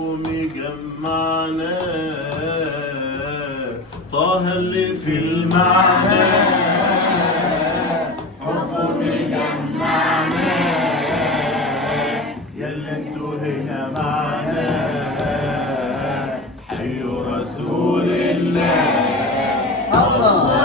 مجمعنا طه اللي في المعنى حبه مجمعنا ياللي انتوا هنا معنا حي رسول الله الله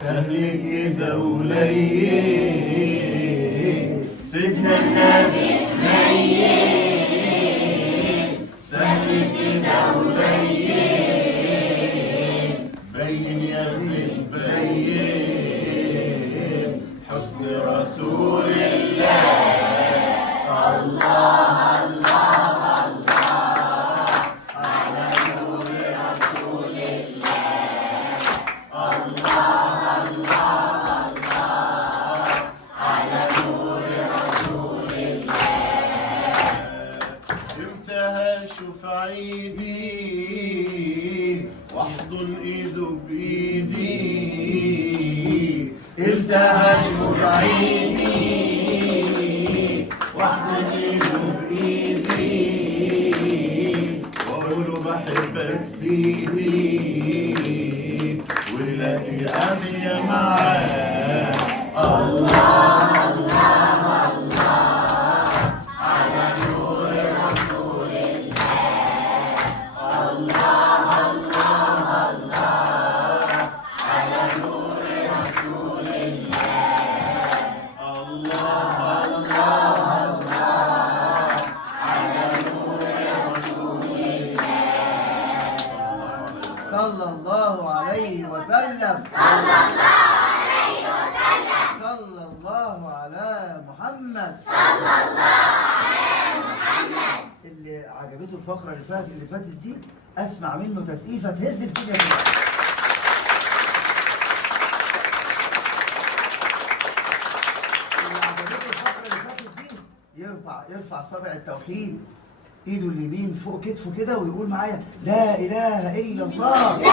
سهل كده ولين سيدنا النبي حنين سهل كده ولين بين يا زين بين حسن رسول الله الله شوف عيدي واحضن ايده بايدي امتى هشوف عيدي واحضن ايده بايدي واقول له بحبك سيدي وليلتي امنيه معاه الله صلى الله عليه وسلم صلى الله عليه وسلم صلى الله على محمد صلى الله على محمد. اللي عجبته الفقرة اللي فاتت دي اسمع منه تسقيفة تهز الدنيا كلها. اللي عجبته الفقرة اللي فاتت دي يرفع صابع التوحيد ايده اليمين فوق كتفه كده ويقول معايا لا اله الا الله.